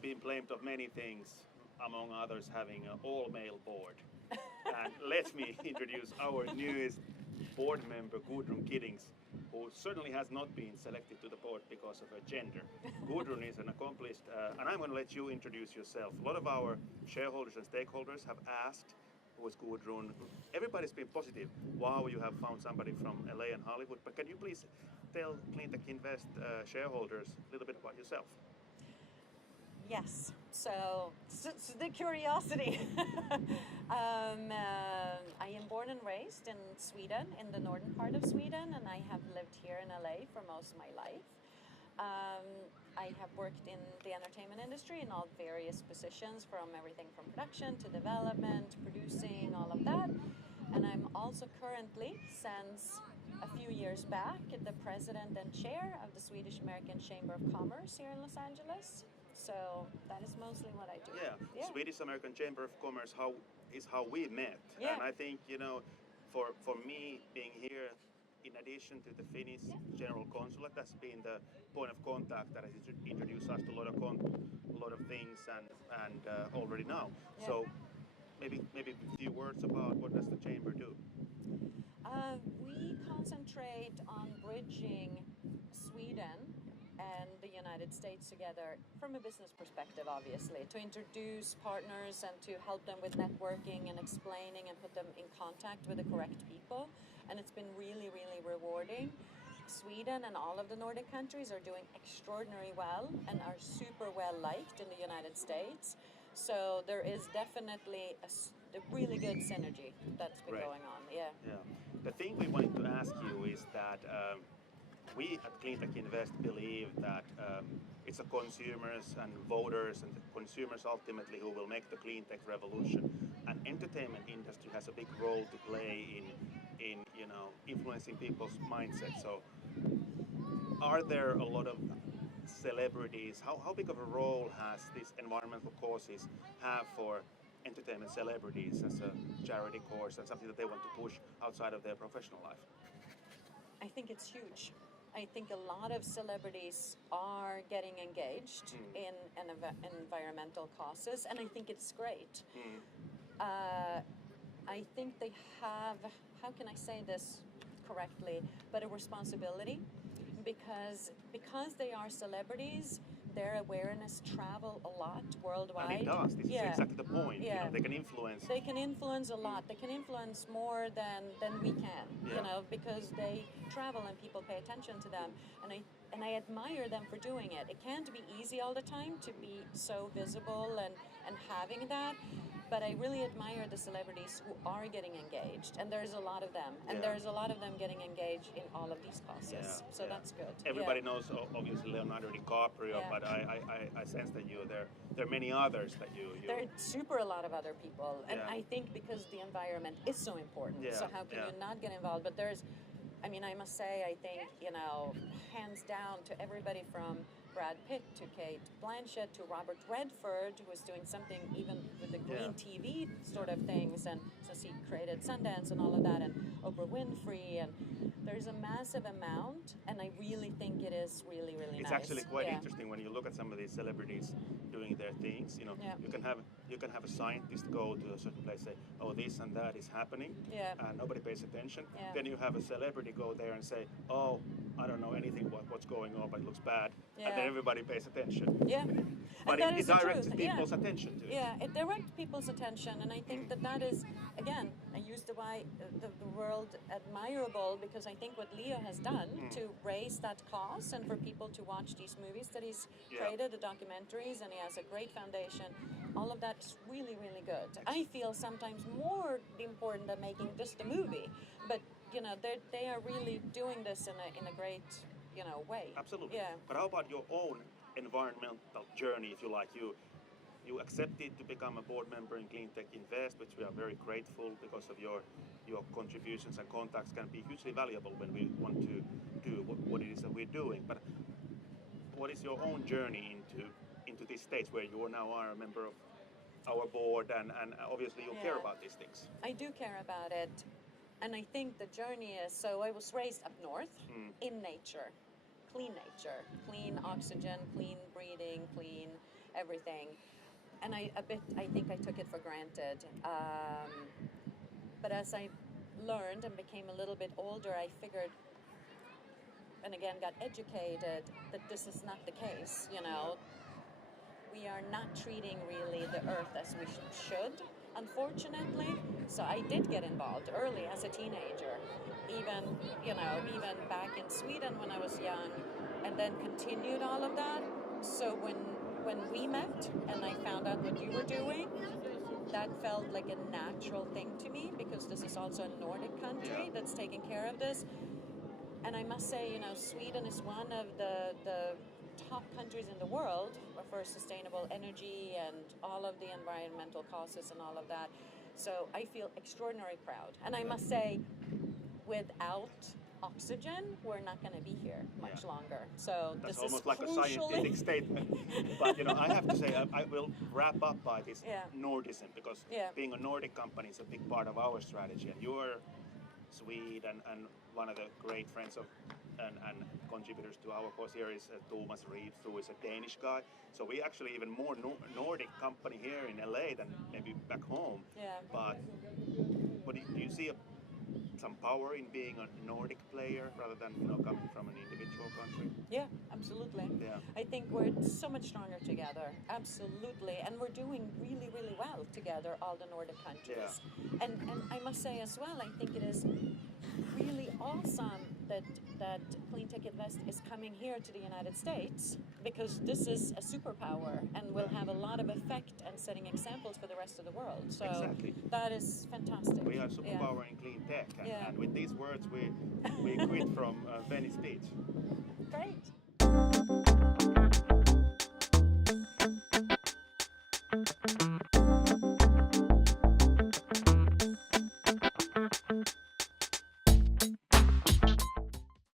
have been blamed of many things, among others having an all-male board. And let me introduce our newest board member, Gudrun Giddings, who certainly has not been selected to the board because of her gender. Gudrun is an accomplished, and I'm going to let you introduce yourself. A lot of our shareholders and stakeholders have asked who is Gudrun. Everybody's been positive. Wow, you have found somebody from LA and Hollywood. But can you please tell Cleantech Invest shareholders a little bit about yourself? Yes, so the curiosity. I am born and raised in Sweden, in the northern part of Sweden, and I have lived here in LA for most of my life. I have worked in the entertainment industry in all various positions, from everything from production to development, producing, all of that. And I'm also currently, since a few years back, the president and chair of the Swedish American Chamber of Commerce here in Los Angeles. So that is mostly what I do. Yeah. Swedish American Chamber of Commerce is how we met. Yeah. And I think, for me being here, in addition to the Finnish General Consulate, that's been the point of contact that has introduced us to a lot of things and already now. Yeah. So maybe a few words about what does the chamber do? We concentrate on bridging Sweden and the United States together from a business perspective, obviously, to introduce partners and to help them with networking and explaining and put them in contact with the correct people. And it's been really, really rewarding. Sweden and all of the Nordic countries are doing extraordinarily well and are super well liked in the United States. So there is definitely a really good synergy that's been going on. Yeah. The thing we wanted to ask you is that we at Cleantech Invest believe that it's the consumers and voters and the consumers ultimately who will make the cleantech revolution. And entertainment industry has a big role to play in influencing people's mindsets. So are there a lot of celebrities? How big of a role has these environmental causes have for entertainment celebrities as a charity cause and something that they want to push outside of their professional life? I think it's huge. I think a lot of celebrities are getting engaged in environmental causes, and I think it's great. I think they have, how can I say this correctly, but a responsibility, because they are celebrities, their awareness travel a lot worldwide. And it does. This is exactly the point. Yeah. They can influence. They can influence a lot. They can influence more than we can. Because they travel and people pay attention to them. And I admire them for doing it. It can't be easy all the time to be so visible and having that. But I really admire the celebrities who are getting engaged, and there's a lot of them, and there's a lot of them getting engaged in all of these causes. So that's good. Everybody knows, obviously, Leonardo DiCaprio, but I sense that there are many others that you. There are super a lot of other people, and I think because the environment is so important. So how can you not get involved? But I must say, I think, hands down to everybody from Brad Pitt to Kate Blanchett to Robert Redford, who was doing something even with the green TV sort of things, and since he created Sundance and all of that, and Oprah Winfrey, and there's a massive amount, and I really think it is really, really nice. It's actually quite interesting when you look at some of these celebrities doing their things. You can have a scientist go to a certain place, say, oh, this and that is happening, and nobody pays attention. Then you have a celebrity go there and say, oh, I don't know anything what's going on, but it looks bad, and then everybody pays attention. But it directs people's attention to it. It directs people's attention, and I think that is, again, I use the word admirable, because I think what Leo has done to raise that cause and for people to watch these movies that he's created, the documentaries, and he has a great foundation, all of that is really, really good. I feel sometimes more important than making just a movie, but they are really doing this in a great way. Absolutely. Yeah. But how about your own environmental journey, if you like? You accepted to become a board member in Cleantech Invest, which we are very grateful, because of your contributions and contacts can be hugely valuable when we want to do what it is that we're doing. But what is your own journey into this stage where you now are a member of our board, and obviously you care about these things? I do care about it. And I think the journey is, so I was raised up north in nature, clean oxygen, clean breathing, clean everything. And I think I took it for granted. But as I learned and became a little bit older, I figured, and again got educated, that this is not the case. You know, we are not treating really the earth as we should, unfortunately. So I did get involved early as a teenager, even back in Sweden when I was young, and then continued all of that. So when we met and I found out what you were doing, that felt like a natural thing to me, because this is also a Nordic country that's taking care of this. And I must say, Sweden is one of the top countries in the world for sustainable energy and all of the environmental causes and all of that. So I feel extraordinarily proud. And I must say, without oxygen, we're not going to be here much longer. So that's this almost is like a scientific statement. But I have to say, I will wrap up by this Nordism, because being a Nordic company is a big part of our strategy. And you're Swede and one of the great friends of and contributors to our cause here is Thomas Reeves, who is a Danish guy. So we actually even more Nordic company here in LA than maybe back home. Yeah. But do you see some power in being a Nordic player rather than coming from an individual country? Yeah, absolutely. Yeah. I think we're so much stronger together. Absolutely. And we're doing really, really well together, all the Nordic countries. Yeah. And I must say as well, I think it is really awesome that Cleantech Invest is coming here to the United States, because this is a superpower and will have a lot of effect and setting examples for the rest of the world. So exactly. that is fantastic. We are superpower in clean tech, and with these words we quit from Venice Beach. Great.